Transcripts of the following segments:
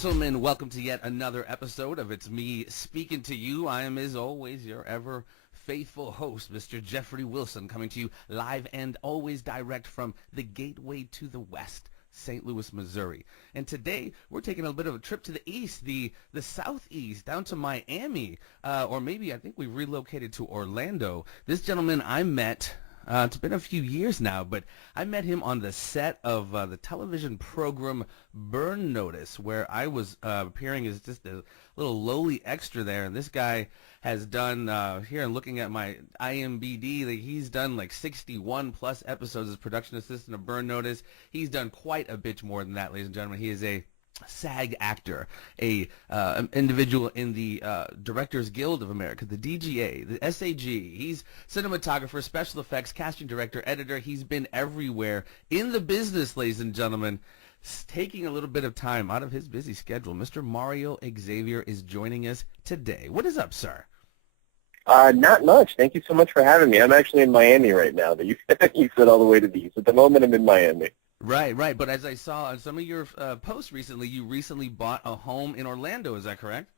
gentlemen, welcome to yet another episode of It's Me Speaking to You. I am, as always, your ever faithful host, Mr. Jeffrey Wilson, coming to you live and always direct from the Gateway to the West, St. Louis, Missouri. And today, we're taking a bit of a trip to the east, the southeast, down to Miami, or maybe I think we relocated to Orlando. This gentleman I met... it's been a few years now, but I met him on the set of the television program Burn Notice, where I was appearing as just a little lowly extra there. And this guy has done, here and looking at my IMDb, he's done like 61 plus episodes as production assistant of Burn Notice. He's done quite a bit more than that, ladies and gentlemen. He is a SAG actor, an individual in the Directors Guild of America, the DGA, the SAG. He's cinematographer, special effects, casting director, editor. He's been everywhere in the business, ladies and gentlemen. Taking a little bit of time out of his busy schedule, Mr. Mario Xavier is joining us today. What is up, sir? Not much. Thank you so much for having me. I'm actually in Miami right now. You said all the way to the east. At the moment, I'm in Miami. Right. But as I saw on some of your posts recently, you recently bought a home in Orlando. Is that correct?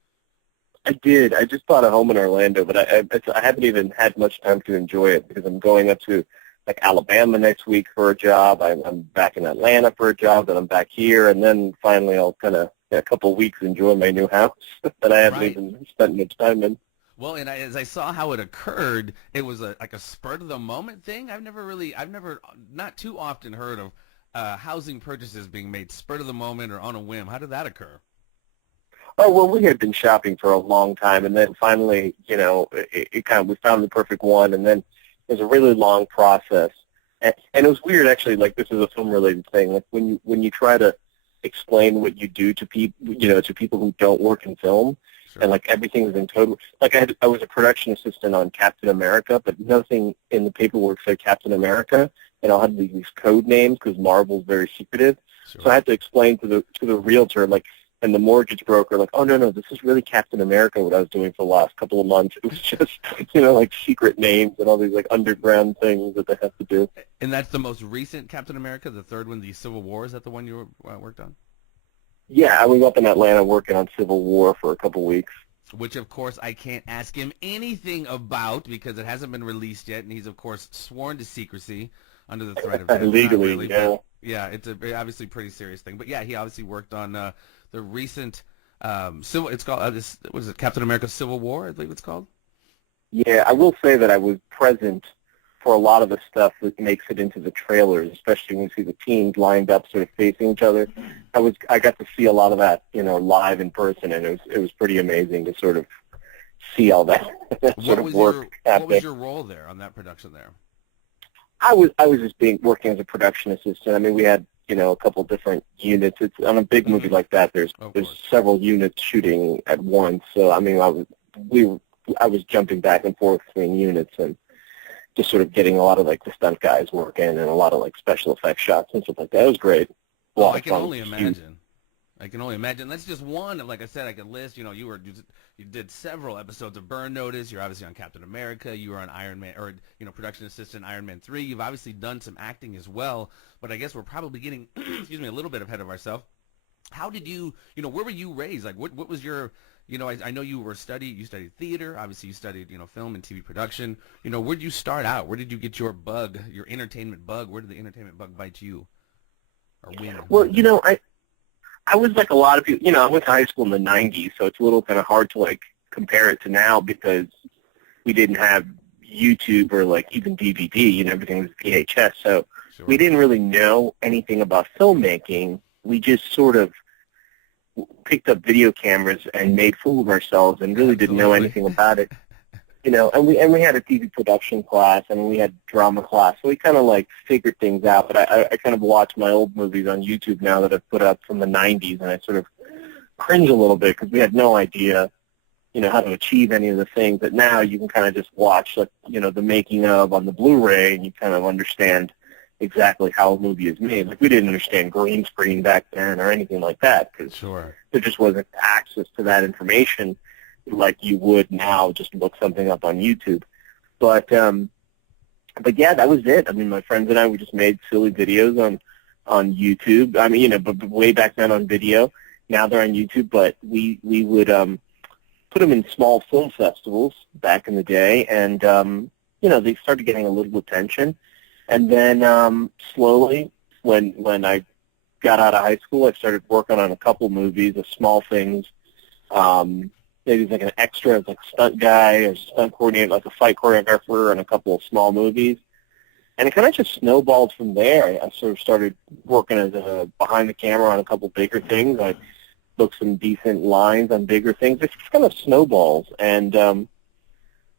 I did. I just bought a home in Orlando, but I haven't even had much time to enjoy it because I'm going up to like Alabama next week for a job. I'm back in Atlanta for a job, then I'm back here, and then finally I'll kind of a couple of weeks enjoy my new house that I haven't even spent much time in. Well, and as I saw how it occurred, it was like a spur of the moment thing. I've never not too often heard of housing purchases being made spur of the moment or on a whim. How did that occur? Oh, well, we had been shopping for a long time, and then finally, we found the perfect one, and then it was a really long process. And it was weird, actually, like this is a film-related thing. Like when you try to explain what you do to people, to people who don't work in film, sure. And like everything was in code. Like I was a production assistant on Captain America, but nothing in the paperwork said Captain America. And I'll have these code names because Marvel's very secretive. Sure. So I had to explain to the realtor, and the mortgage broker, oh, no, this is really Captain America, what I was doing for the last couple of months. It was just, secret names and all these, underground things that they have to do. And that's the most recent Captain America, the third one, the Civil War? Is that the one you worked on? Yeah, I was up in Atlanta working on Civil War for a couple of weeks. Which, of course, I can't ask him anything about because it hasn't been released yet, and he's, of course, sworn to secrecy. Under the threat of death. Legally, really, yeah. Yeah, it's obviously pretty serious thing. But yeah, he obviously worked on the recent civil. It's called what is it? Captain America: Civil War, I believe it's called. Yeah, I will say that I was present for a lot of the stuff that makes it into the trailers, especially when you see the teams lined up, sort of facing each other. I got to see a lot of that, live in person, and it was pretty amazing to sort of see all that sort of work happen. What was your role there on that production there? I was just working as a production assistant. I mean, we had a couple different units. It's on a big movie like that. There's several units shooting at once. So I mean, I was jumping back and forth between units and just sort of getting a lot of the stunt guys working and a lot of special effects shots and stuff like that. It was great. Well, I can only imagine. That's just one. Like I said, I can list. You did several episodes of Burn Notice. You're obviously on Captain America. You were on Iron Man, or production assistant Iron Man 3. You've obviously done some acting as well. But I guess we're probably getting, a little bit ahead of ourselves. How did you, where were you raised? What was your, I know you studied theater. Obviously, you studied, film and TV production. Where did you start out? Where did you get your bug, your entertainment bug? Where did the entertainment bug bite you? Or when? Well, I was like a lot of people, I went to high school in the 90s, so it's a little kind of hard to compare it to now because we didn't have YouTube or even DVD, everything was VHS, so sure. We didn't really know anything about filmmaking. We just sort of picked up video cameras and made fool of ourselves and really didn't know anything about it. And we had a TV production class and we had drama class, so we kind of figured things out. But I kind of watch my old movies on YouTube now that I've put up from the 90s, and I sort of cringe a little bit because we had no idea, how to achieve any of the things that now you can kind of just watch, the making of on the Blu-ray, and you kind of understand exactly how a movie is made. We didn't understand green screen back then or anything like that because sure. There just wasn't access to that information like you would now, just look something up on YouTube. But yeah, that was it. I mean, my friends and I, we just made silly videos on YouTube. I mean, but way back then on video, now they're on YouTube, but we would put them in small film festivals back in the day, and they started getting a little attention. And then slowly, when I got out of high school, I started working on a couple movies of small things. Maybe like an extra as like a stunt guy or stunt coordinator, like a fight choreographer, and a couple of small movies. And it kind of just snowballed from there. I sort of started working as a behind the camera on a couple bigger things. I booked some decent lines on bigger things. It just kind of snowballs. And,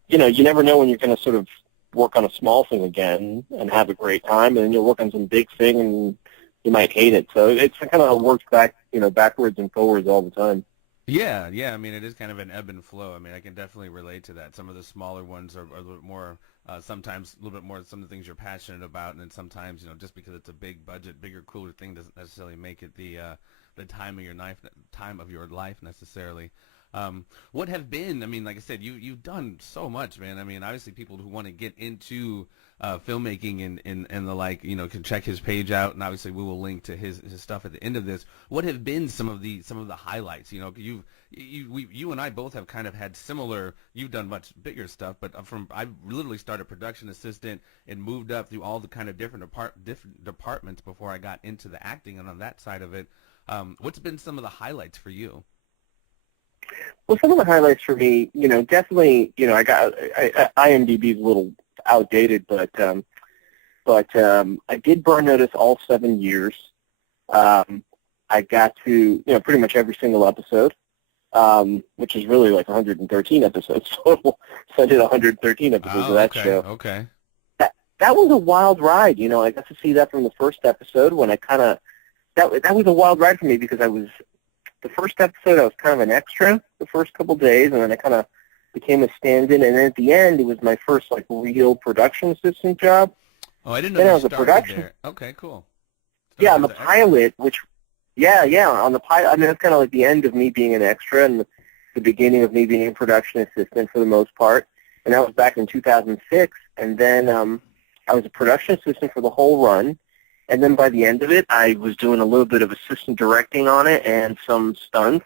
you never know when you're going to sort of work on a small thing again and have a great time, and then you'll work on some big thing and you might hate it. So it's kind of works backwards and forwards all the time. Yeah. I mean, it is kind of an ebb and flow. I mean, I can definitely relate to that. Some of the smaller ones are a little bit more, sometimes a little bit more some of the things you're passionate about, and then sometimes, just because it's a big budget, bigger, cooler thing doesn't necessarily make it the time of your life necessarily. What have been, I mean, like I said, you've done so much, man. I mean, obviously people who want to get into filmmaking and the like, can check his page out, and obviously we will link to his stuff at the end of this. What have been some of the highlights? You and I both have kind of had similar. You've done much bigger stuff, but I literally started production assistant and moved up through all the kind of different departments before I got into the acting, and on that side of it, what's been some of the highlights for you? Well, some of the highlights for me, definitely, IMDb is a little outdated, but I did Burn Notice all 7 years. I got to, pretty much every single episode, which is really like 113 episodes total. So I did 113 episodes of that show. Okay. That was a wild ride. I got to see that from the first episode when I that was a wild ride for me because the first episode I was kind of an extra the first couple days, and then I kind of became a stand-in, and then at the end it was my first like real production assistant job. Oh, I didn't know then you I was started a production. there. Okay, cool. Yeah, on the pilot, on the pilot. I mean, that's kind of like the end of me being an extra and the beginning of me being a production assistant for the most part. And that was back in 2006. And then I was a production assistant for the whole run. And then by the end of it, I was doing a little bit of assistant directing on it and some stunts.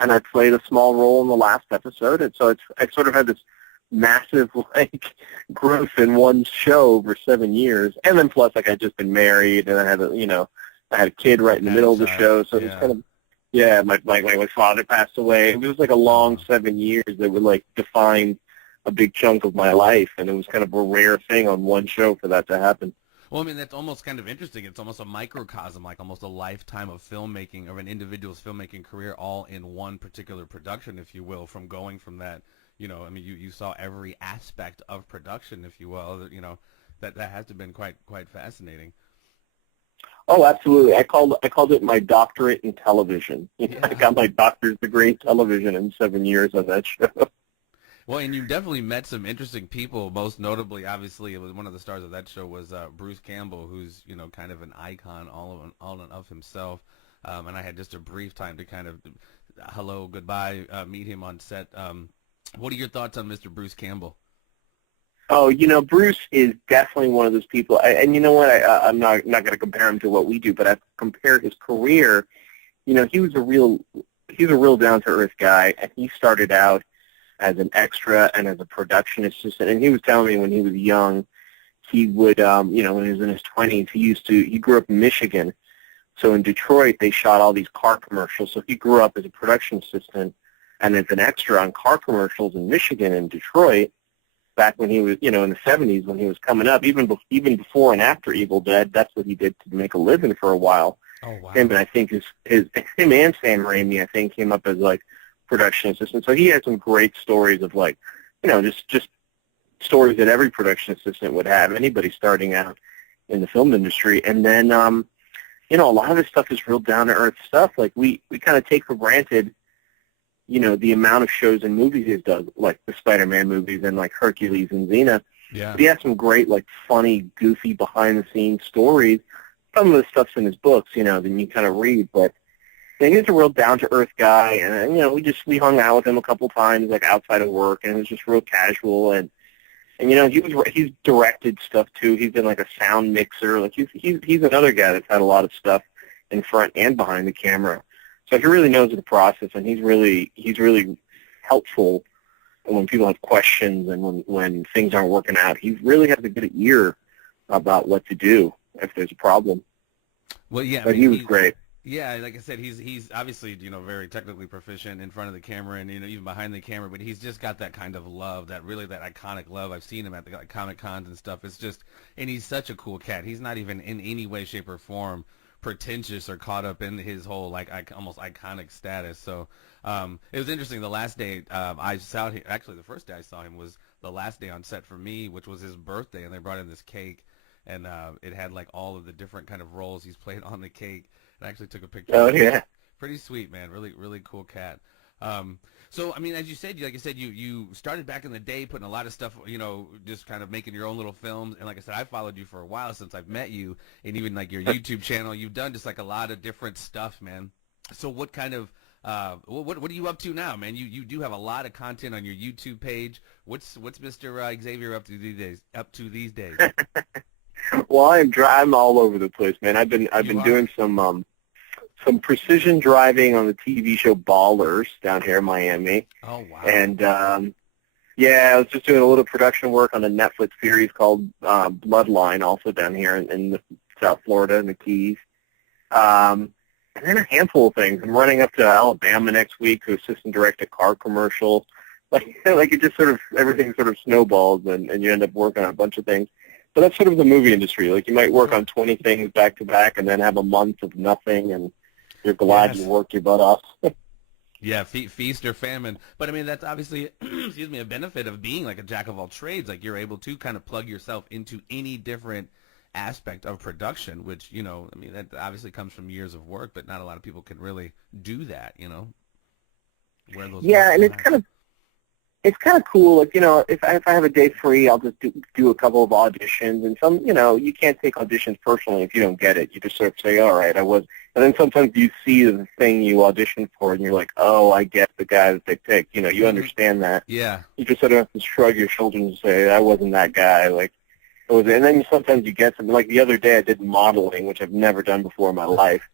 And I played a small role in the last episode. And so I sort of had this massive growth in one show over 7 years. And then plus I'd just been married, and I had a kid right in the middle of the show. So it was kind of, my father passed away. It was like a long 7 years that would define a big chunk of my life, and it was kind of a rare thing on one show for that to happen. Well, I mean, that's almost kind of interesting. It's almost a microcosm, like almost a lifetime of filmmaking, of an individual's filmmaking career, all in one particular production, if you will, from going from that, I mean, you saw every aspect of production, if you will, that has to have been quite fascinating. Oh, absolutely. I called it my doctorate in television. Yeah. I got my doctor's degree in television in 7 years on that show. Well, and you definitely met some interesting people. Most notably, obviously, it was one of the stars of that show was Bruce Campbell, who's kind of an icon all in of himself. And I had just a brief time to kind of hello, goodbye, meet him on set. What are your thoughts on Mr. Bruce Campbell? Oh, Bruce is definitely one of those people. And you know what? I'm not going to compare him to what we do, but I compare his career. He was a real down to earth guy, and he started out as an extra and as a production assistant. And he was telling me when he was young, he would, when he was in his 20s, he grew up in Michigan. So in Detroit, they shot all these car commercials. So he grew up as a production assistant and as an extra on car commercials in Michigan and Detroit back when he was, in the 70s when he was coming up, even before and after Evil Dead. That's what he did to make a living for a while. Oh, wow. Him and I think him and Sam Raimi, I think, came up as production assistant. So he had some great stories of just stories that every production assistant would have, anybody starting out in the film industry. And then, a lot of this stuff is real down-to-earth stuff. We kind of take for granted, the amount of shows and movies he's done, like the Spider-Man movies and Hercules and Xena. Yeah. But he has some great, we goofy, behind-the-scenes stories. Some of the stuff's in his books, that you kind of read, but he's a real down-to-earth guy, and we hung out with him a couple times, outside of work, and it was just real casual, and he's directed stuff too. He's been a sound mixer. He's another guy that's had a lot of stuff in front and behind the camera. So he really knows the process, and he's really helpful when people have questions and when things aren't working out. He really has a good ear about what to do if there's a problem. Well, yeah, But he was great. Yeah, like I said, he's obviously, very technically proficient in front of the camera and, even behind the camera, but he's just got that kind of love, that iconic love. I've seen him at the Comic Cons and stuff. It's just, and he's such a cool cat. He's not even in any way, shape, or form pretentious or caught up in his whole almost iconic status. So it was interesting. The last day I saw him, actually the first day I saw him was the last day on set for me, which was his birthday, and they brought in this cake, and it had all of the different kind of roles he's played on the cake. I actually took a picture. Oh, yeah. Pretty sweet, man. Really, really cool cat. So, I mean, as you said, you started back in the day putting a lot of stuff, just kind of making your own little films. And like I said, I followed you for a while since I've met you, and even your YouTube channel, you've done just a lot of different stuff, man. So what kind of, what are you up to now, man? You do have a lot of content on your YouTube page. What's Mr. Xavier up to these days? Well, I'm all over the place, man. I've been doing some precision driving on the TV show Ballers down here in Miami. Oh, wow. And yeah, I was just doing a little production work on a Netflix series called Bloodline, also down here in South Florida in the Keys. And then a handful of things. I'm running up to Alabama next week to assistant direct a car commercial. It just everything sort of snowballs, and you end up working on a bunch of things. So that's sort of the movie industry. You might work on 20 things back to back and then have a month of nothing, and you're glad you worked your butt off. Yeah, feast or famine. But, I mean, that's obviously, a benefit of being a jack of all trades. You're able to kind of plug yourself into any different aspect of production, which, that obviously comes from years of work, but not a lot of people can really do that, Wear those and it's kind of cool. If I have a day free, I'll just do a couple of auditions. And some, you can't take auditions personally if you don't get it. You just sort of say, all right, I was. And then sometimes you see the thing you auditioned for, and you're like, oh, I get the guy that they picked. You understand that. Yeah. You just sort of have to shrug your shoulders and say, I wasn't that guy. And then sometimes you get something. Like the other day, I did modeling, which I've never done before in my life.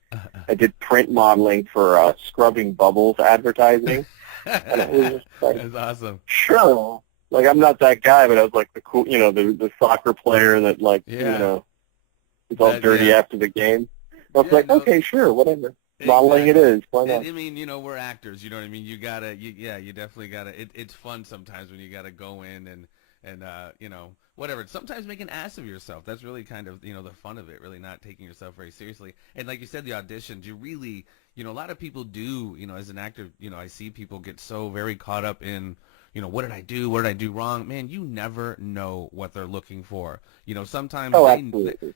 I did print modeling for scrubbing bubbles advertising. And it was just that's awesome. Sure. I'm not that guy, but I was the cool, the soccer player that is all dirty after the game. I was okay, sure, whatever. Exactly. Modeling it is. Why not? I mean, we're actors, you know what I mean? You gotta, you definitely gotta, it's fun sometimes when you gotta go in and whatever. Sometimes make an ass of yourself. That's really kind of, the fun of it, really not taking yourself very seriously. And like you said, the auditions, you really, a lot of people do, as an actor, I see people get so very caught up in, what did I do? What did I do wrong? Man, you never know what they're looking for. Sometimes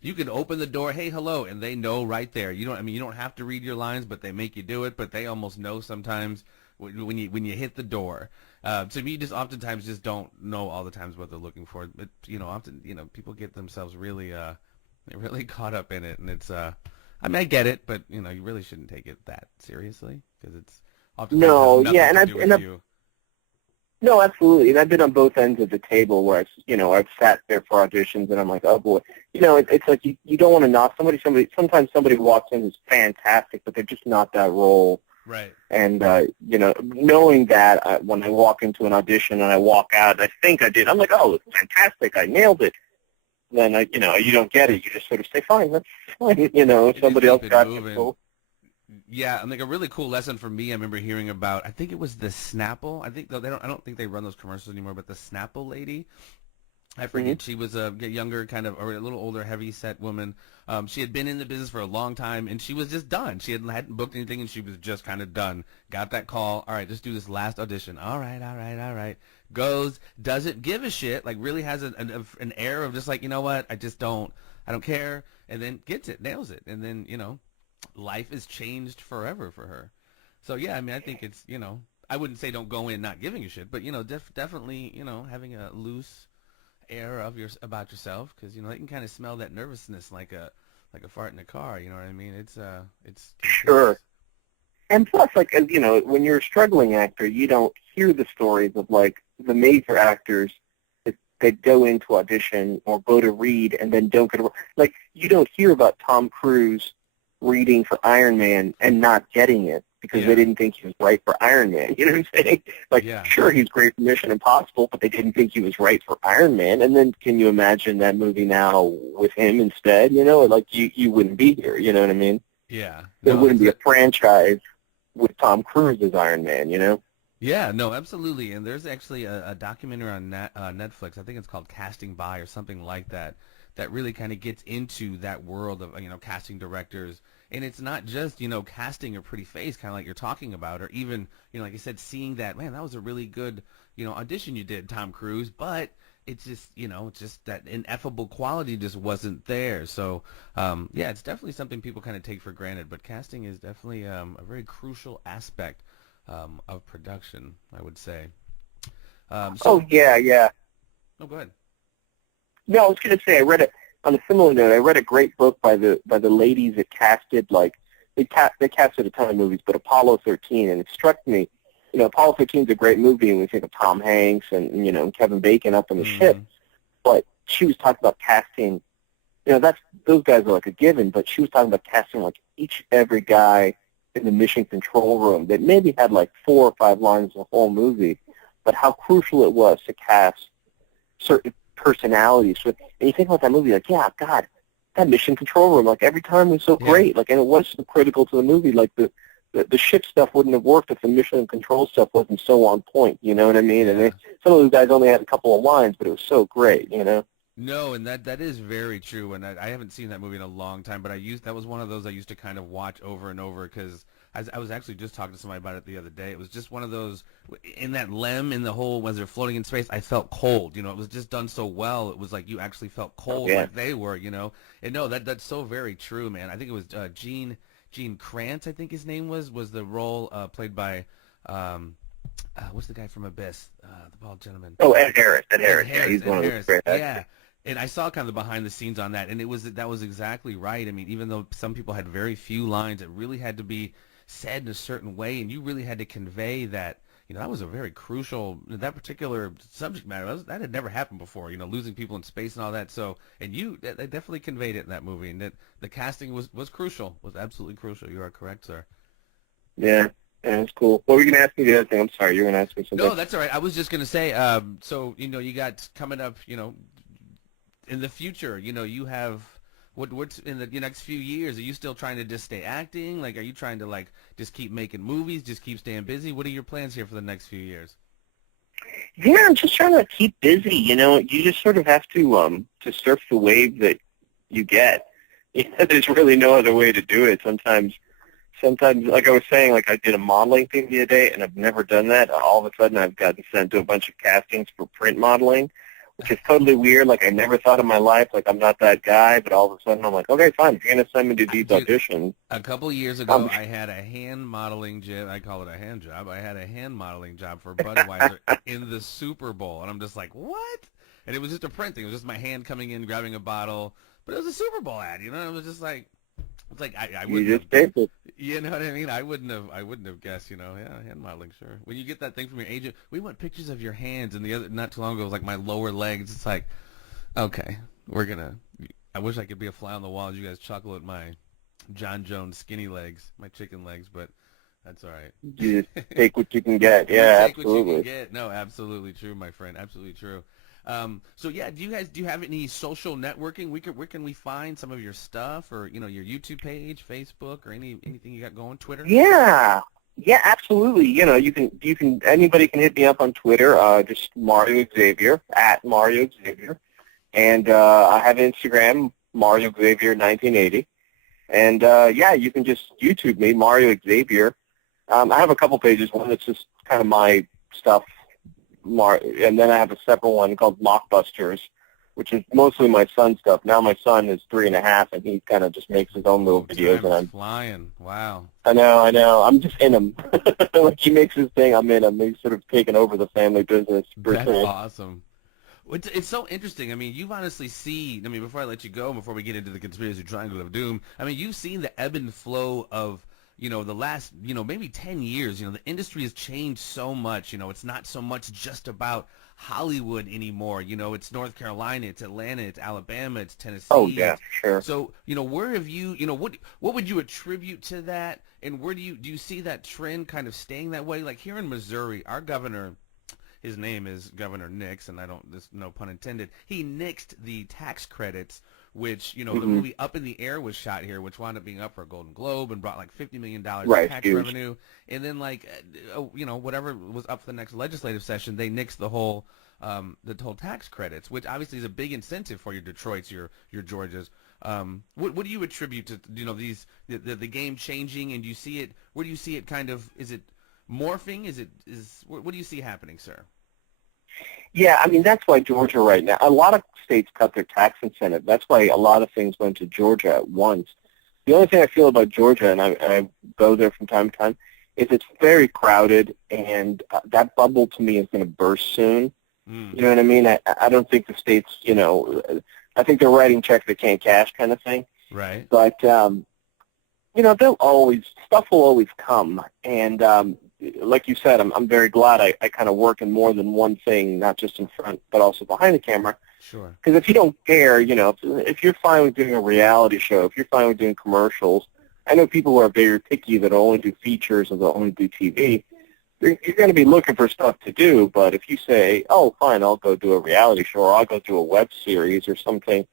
you can open the door, hey, hello, and they know right there. You don't have to read your lines, but they make you do it. But they almost know sometimes when you hit the door. To me, just oftentimes just don't know all the times what they're looking for. But often people get themselves really really caught up in it, and it's I get it, but you really shouldn't take it that seriously because it's often No, absolutely, and I've been on both ends of the table where I've sat there for auditions, and I'm like, oh boy, it's like you don't want to knock somebody. Sometimes somebody walks in who's fantastic, but they're just not that role. Right. And, knowing that when I walk into an audition and I walk out, I think I did. I'm like, oh, it's fantastic. I nailed it. Then, you don't get it. You just sort of say, fine, that's fine. Somebody else got it. Yeah, and a really cool lesson for me I remember hearing about, I think it was the Snapple. I don't think they run those commercials anymore, but the Snapple lady. I forget. She was a younger, kind of, or a little older, heavy-set woman. She had been in the business for a long time, and she was just done. She hadn't booked anything, and she was just kind of done. Got that call. All right, just do this last audition. All right. Goes, doesn't give a shit, really has an air of just you know what, I don't care, and then gets it, nails it, and then, life is changed forever for her. So, yeah, I mean, I think it's, I wouldn't say don't go in not giving a shit, but, definitely, having a loose air about yourself, because they can kind of smell that nervousness like a fart in a car. You know what I mean? It's sure. And plus, when you're a struggling actor, you don't hear the stories of the major actors that go into audition or go to read and then don't get you don't hear about Tom Cruise reading for Iron Man and not getting it. because they didn't think he was right for Iron Man. You know what I'm saying? Like, sure, he's great for Mission Impossible, but they didn't think he was right for Iron Man. And then can you imagine that movie now with him instead? You know, like you wouldn't be here. You know what I mean? Yeah. There wouldn't be a franchise with Tom Cruise as Iron Man, you know? Yeah, no, absolutely. And there's actually a documentary on Netflix. I think it's called Casting By or something like that, that really kind of gets into that world of, casting directors. And it's not just, casting a pretty face, kind of like you're talking about, or even, like I said, seeing that, man, that was a really good, audition you did, Tom Cruise, but it's just, it's just that ineffable quality just wasn't there. So, yeah, it's definitely something people kind of take for granted, but casting is definitely a very crucial aspect of production, I would say. Yeah. Oh, go ahead. No, I was going to say, I read it on a similar note. I read a great book by the ladies that casted, like, they casted a ton of movies, but Apollo 13, and it struck me, Apollo 13 is a great movie, and we think of Tom Hanks and and Kevin Bacon up on the ship, but she was talking about casting, those guys are like a given, but she was talking about casting like each every guy in the mission control room that maybe had like 4 or 5 lines in the whole movie, but how crucial it was to cast certain personalities. And you think about that movie, like, yeah, God, that mission control room, like every time was so great, like, and it was so critical to the movie. Like the ship stuff wouldn't have worked if the mission and control stuff wasn't so on point. You know what I mean? And some of those guys only had a couple of lines, but it was so great. No, and that is very true. And I haven't seen that movie in a long time, but that was one of those I used to kind of watch over and over because I was actually just talking to somebody about it the other day. It was just one of those, in that LEM, in the whole, when they're floating in space, I felt cold. It was just done so well. It was like you actually felt cold like they were, And no, that's so very true, man. I think it was Gene Kranz, I think his name was the role played by, what's the guy from Abyss, the bald gentleman? Oh, Ed Harris. Yeah, he's one of those great actors. Yeah. And I saw kind of the behind the scenes on that, and that was exactly right. I mean, even though some people had very few lines, it really had to be said in a certain way, and you really had to convey that, that was a very crucial, that particular subject matter, that had never happened before, losing people in space and all that. So, and they definitely conveyed it in that movie, and that the casting was crucial, was absolutely crucial. You are correct, sir. Yeah. Yeah, that's cool. What were you going to ask me the other thing? I'm sorry, you were going to ask me something. No, that's all right. I was just going to say, so, you got coming up, in the future, you have what's in the next few years? Are you still trying to just stay acting? Like, are you trying to like just keep making movies, just keep staying busy? What are your plans here for the next few years? Yeah, I'm just trying to keep busy. You just sort of have to surf the wave that you get. There's really no other way to do it. Sometimes, like I was saying, like I did a modeling thing the other day, and I've never done that. All of a sudden, I've gotten sent to a bunch of castings for print modeling, which is totally weird. Like, I never thought in my life, like, I'm not that guy, but all of a sudden I'm like, okay, fine, if you're going to send me to these auditions. A couple years ago, I had a hand modeling job. I call it a hand job. I had a hand modeling job for Budweiser in the Super Bowl, and I'm just like, what? And it was just a print thing. It was just my hand coming in, grabbing a bottle, but it was a Super Bowl ad, It was just like, it's like I wouldn't have, you know what I mean? I wouldn't have guessed, yeah, hand modeling, sure. When you get that thing from your agent, we want pictures of your hands, and not too long ago it was like my lower legs. It's like, okay, I wish I could be a fly on the wall as you guys chuckle at my John Jones skinny legs, my chicken legs, but that's all right. You just take what you can get. Yeah, take absolutely. What you can get. No, absolutely true, my friend. Absolutely true. So yeah, do you have any social networking? Where can we find some of your stuff, or your YouTube page, Facebook, or anything you got going, Twitter? Yeah, absolutely. You can anybody can hit me up on Twitter. Just Mario Xavier at Mario Xavier, and I have Instagram Mario Xavier 1980, and you can just YouTube me Mario Xavier. I have a couple pages. One that's just kind of my stuff. And then I have a separate one called Blockbusters, which is mostly my son's stuff. Now my son is 3.5, and he kind of just makes his own little videos. And I'm flying. Wow. I know. I'm just in him. Like, he makes his thing, I'm in him. He's sort of taken over the family business. That's awesome. It's so interesting. I mean, you've honestly seen, before I let you go, before we get into the conspiracy triangle of doom, you've seen the ebb and flow of the last, maybe 10 years, the industry has changed so much. It's not so much just about Hollywood anymore. It's North Carolina, it's Atlanta, it's Alabama, it's Oh Tennessee. yeah, sure. So, where have you, what would you attribute to that? And where do you see that trend kind of staying that way? Like here in Missouri, our governor, his name is Governor Nix, and this no pun intended. He nixed the tax credits, which the movie Up in the Air was shot here, which wound up being up for a Golden Globe and brought like $50 million in tax revenue. And then whatever was up for the next legislative session, they nixed the whole tax credits, which obviously is a big incentive for your Detroits, your Georgias. What do you attribute to these the game changing, and do you see it? Where do you see it kind of? Is it morphing? What do you see happening, sir? Yeah, I mean, that's why Georgia right now, a lot of states cut their tax incentive. That's why a lot of things went to Georgia at once. The only thing I feel about Georgia, and I go there from time to time, is it's very crowded, and that bubble to me is going to burst soon. You know what I mean? I don't think the states, I think they're writing checks they can't cash kind of thing. Right. But, stuff will always come. And like you said, I'm very glad I kind of work in more than one thing, not just in front, but also behind the camera. Sure. Because if you don't care, if you're fine with doing a reality show, if you're fine with doing commercials, I know people who are very picky that only do features or they'll only do TV. You're going to be looking for stuff to do, but if you say, oh, fine, I'll go do a reality show or I'll go do a web series or something,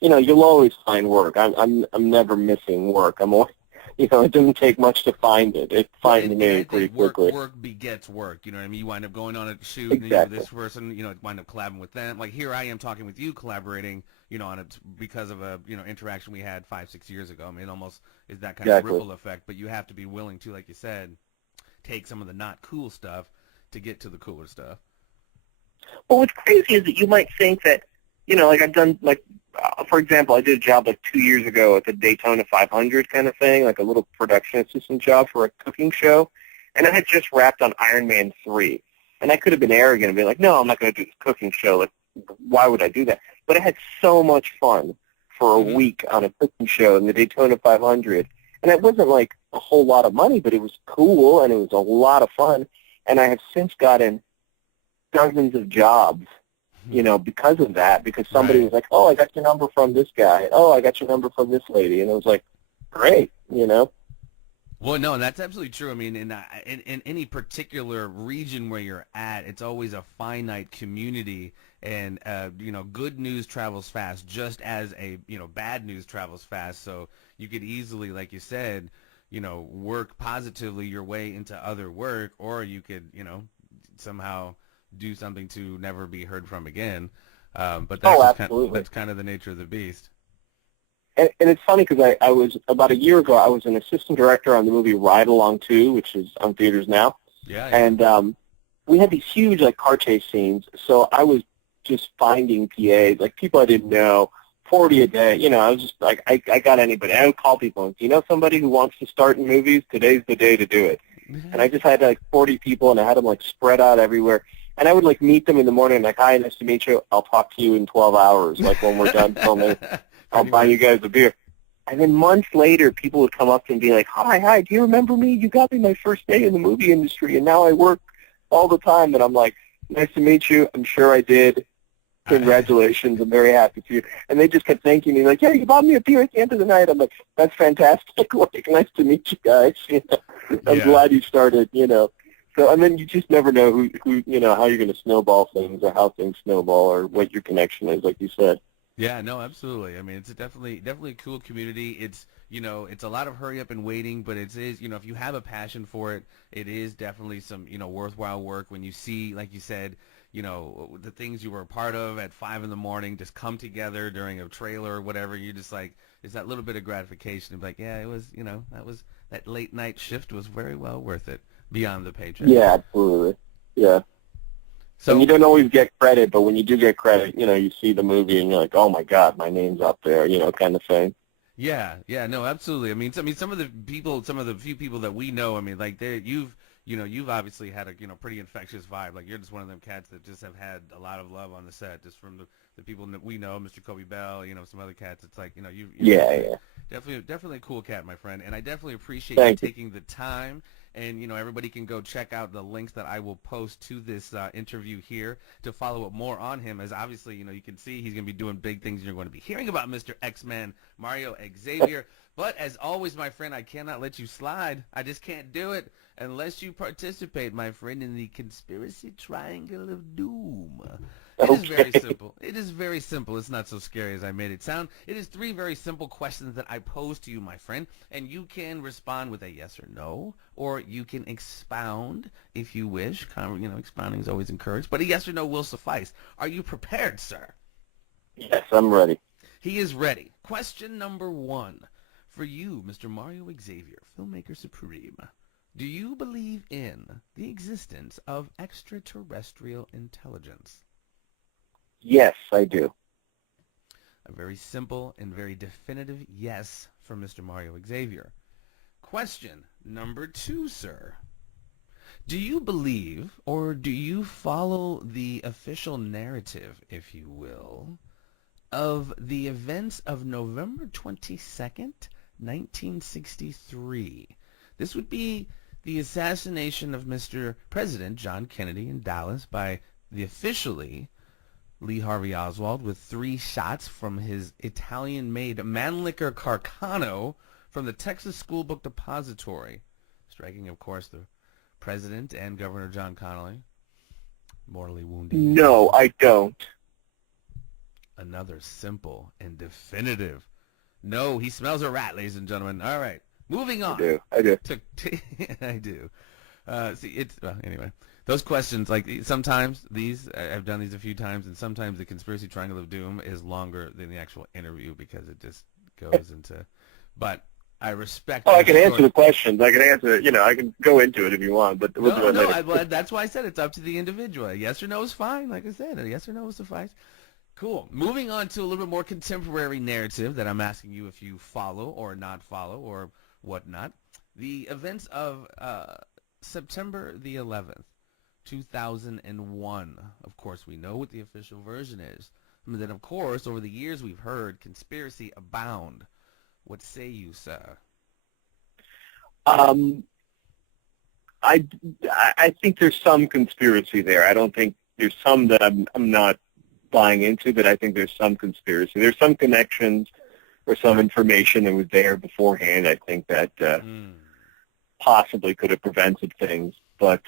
you'll always find work. I'm never missing work. I'm always, it doesn't take much to find it. It finds me pretty quickly. Work begets work. You know what I mean? You wind up going on a shoot, Exactly. and this person, wind up collabing with them. Like here, I am talking with you, collaborating, on it because of a interaction we had 5-6 years ago. I mean, it almost is that kind of ripple effect. But you have to be willing to, like you said, take some of the not cool stuff to get to the cooler stuff. Well, what's crazy is that you might think that, I've done, for example, I did a job 2 years ago at the Daytona 500 kind of thing, like a little production assistant job for a cooking show, and I had just wrapped on Iron Man 3. And I could have been arrogant and be like, no, I'm not going to do this cooking show. Like, why would I do that? But I had so much fun for a week on a cooking show in the Daytona 500. And it wasn't like a whole lot of money, but it was cool and it was a lot of fun. And I have since gotten dozens of jobs, because of that, because somebody was like, oh, I got your number from this guy. Oh, I got your number from this lady. And it was like, great, Well, no, that's absolutely true. I mean, in any particular region where you're at, it's always a finite community, and good news travels fast, just as bad news travels fast. So you could easily, like you said, work positively your way into other work, or you could, somehow do something to never be heard from again. But that's kind of the nature of the beast. And it's funny because I was, about a year ago, I was an assistant director on the movie Ride Along 2, which is on theaters now. Yeah. And we had these huge, car chase scenes. So I was just finding PAs, people I didn't know, 40 a day. I was just I got anybody. I would call people and, somebody who wants to start in movies? Today's the day to do it. And I just had 40 people, and I had them spread out everywhere. And I would meet them in the morning, hi, nice to meet you. I'll talk to you in 12 hours, when we're done filming. I'll buy you guys a beer. And then months later, people would come up and be like, hi, do you remember me? You got me my first day in the movie industry, and now I work all the time. And I'm like, nice to meet you. I'm sure I did. Congratulations. I'm very happy for you. And they just kept thanking me, yeah, you bought me a beer at the end of the night. I'm like, that's fantastic. Nice to meet you guys. I'm glad you started, So, and then you just never know who how you're going to snowball things or how things snowball or what your connection is, like you said. Yeah, no, absolutely. I mean, it's definitely a cool community. It's, it's a lot of hurry up and waiting, but it is, if you have a passion for it, it is definitely some, worthwhile work when you see, like you said, the things you were a part of at 5 a.m. just come together during a trailer or whatever. You just it's that little bit of gratification of yeah, it was, that late night shift was very well worth it beyond the paycheck. Yeah, absolutely. Yeah. So, and you don't always get credit, but when you do get credit, you see the movie and you're like, oh my God, my name's up there, kind of thing. Yeah, no, absolutely. I mean, some of the few people that we know, I mean, you've obviously had a pretty infectious vibe. Like you're just one of them cats that just have had a lot of love on the set, just from the people that we know, Mr. Kobe Bell, some other cats. It's like you're Yeah. definitely a cool cat, my friend, and I definitely appreciate you Thank you. taking the time. And everybody can go check out the links that I will post to this interview here to follow up more on him. As obviously, you can see he's going to be doing big things. You're going to be hearing about Mr. X-Man, Mario Xavier. But as always, my friend, I cannot let you slide. I just can't do it unless you participate, my friend, in the conspiracy triangle of doom. It is very simple. It is very simple. It's not so scary as I made it sound. It is 3 very simple questions that I pose to you, my friend, and you can respond with a yes or no, or you can expound if you wish. Expounding is always encouraged, but a yes or no will suffice. Are you prepared, sir? Yes, I'm ready. He is ready. Question number 1. For you, Mr. Mario Xavier, filmmaker supreme, do you believe in the existence of extraterrestrial intelligence? Yes, I do. A very simple and very definitive yes from Mr. Mario Xavier. Question number 2, sir. Do you believe, or do you follow the official narrative, if you will, of the events of November 22nd, 1963? This would be the assassination of Mr. President John Kennedy in Dallas by the officially Lee Harvey Oswald with 3 shots from his Italian-made Mannlicher Carcano from the Texas School Book Depository, striking, of course, the president and Governor John Connally, mortally wounding. No, I don't. Another simple and definitive. No, he smells a rat, ladies and gentlemen. All right, moving on. I do. I do. Anyway. Those questions, like sometimes I've done these a few times, and sometimes the conspiracy triangle of doom is longer than the actual interview because it just goes into. But I respect. Oh, I can answer the questions. I can answer it. I can go into it if you want, but we'll do it later. That's why I said it's up to the individual. A yes or no is fine. Like I said, a yes or no will suffice. Cool. Moving on to a little bit more contemporary narrative that I'm asking you if you follow or not follow or whatnot. The events of September the 11th. 2001. Of course, we know what the official version is. And then, of course, over the years, we've heard conspiracy abound. What say you, sir? I think there's some conspiracy there. I don't think there's some that I'm not buying into, but I think there's some conspiracy. There's some connections or some information that was there beforehand. I think that possibly could have prevented things, but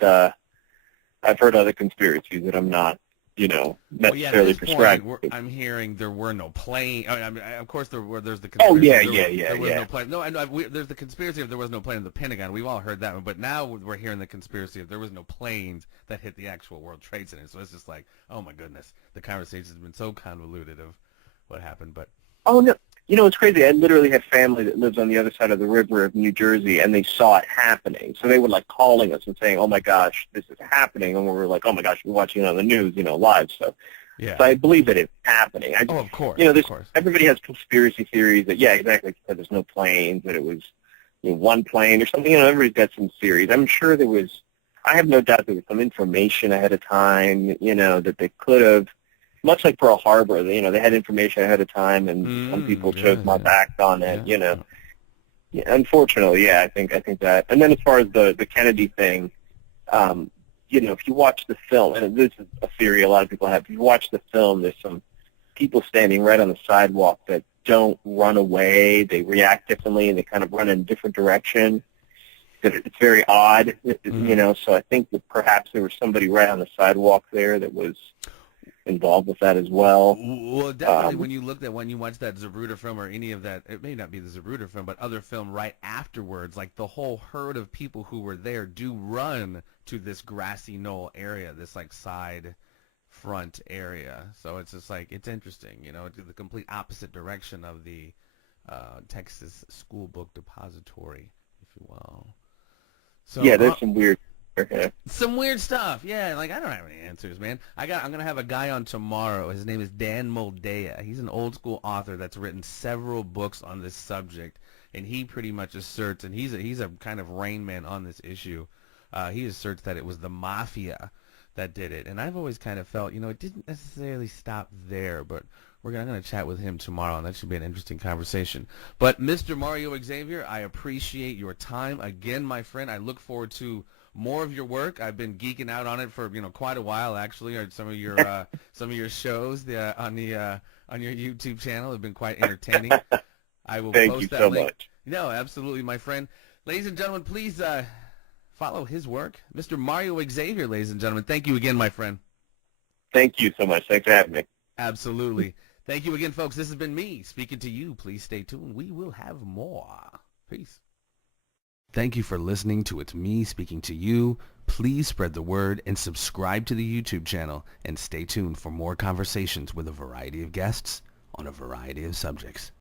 I've heard other conspiracies that I'm not, necessarily prescribed. I'm hearing there were no planes. Of course, there's the conspiracy. Oh, yeah. There was no plane. No, there's the conspiracy of there was no plane in the Pentagon. We've all heard that one. But now we're hearing the conspiracy of there was no planes that hit the actual World Trade Center. So it's just like, oh, my goodness. The conversation has been so convoluted of what happened. But oh, no. It's crazy. I literally have family that lives on the other side of the river of New Jersey, and they saw it happening. So they were, calling us and saying, oh, my gosh, this is happening. And we were like, oh, my gosh, we're watching it on the news, live. So I believe that it's happening. Of course. Everybody has conspiracy theories that, yeah, exactly, that there's no planes, that it was one plane or something. Everybody's got some theories. I'm sure I have no doubt there was some information ahead of time, that they could have. Much like Pearl Harbor, they had information ahead of time, and some people chose not to act on it. Yeah, unfortunately, I think that. And then as far as the Kennedy thing, if you watch the film, and this is a theory a lot of people have, if you watch the film, there's some people standing right on the sidewalk that don't run away. They react differently, and they kind of run in a different direction. It's very odd, So I think that perhaps there was somebody right on the sidewalk there that was involved with that as well. Well, definitely when you watch that Zapruder film or any of that, it may not be the Zapruder film, but other film right afterwards, like the whole herd of people who were there do run to this grassy knoll area, this side front area. So it's just it's interesting, the complete opposite direction of the Texas School Book Depository, if you will. So yeah, there's some weird. Okay. Some weird stuff, yeah. I don't have any answers, man. I'm gonna have a guy on tomorrow. His name is Dan Moldea. He's an old school author that's written several books on this subject, and he pretty much asserts, and he's a kind of Rain Man on this issue. he asserts that it was the mafia that did it. And I've always kind of felt, it didn't necessarily stop there, but I'm going to chat with him tomorrow, and that should be an interesting conversation. But Mr. Mario Xavier, I appreciate your time. Again, my friend, I look forward to more of your work. I've been geeking out on it for, quite a while, actually. Or some of your shows on your YouTube channel have been quite entertaining. I will Thank post you that so link. much. No, absolutely, my friend. Ladies and gentlemen, please follow his work. Mr. Mario Xavier, ladies and gentlemen. Thank you again, my friend. Thank you so much. Thanks for having me. Absolutely. Thank you again, folks. This has been me speaking to you. Please stay tuned. We will have more. Peace. Thank you for listening to It's Me Speaking to You. Please spread the word and subscribe to the YouTube channel, and stay tuned for more conversations with a variety of guests on a variety of subjects.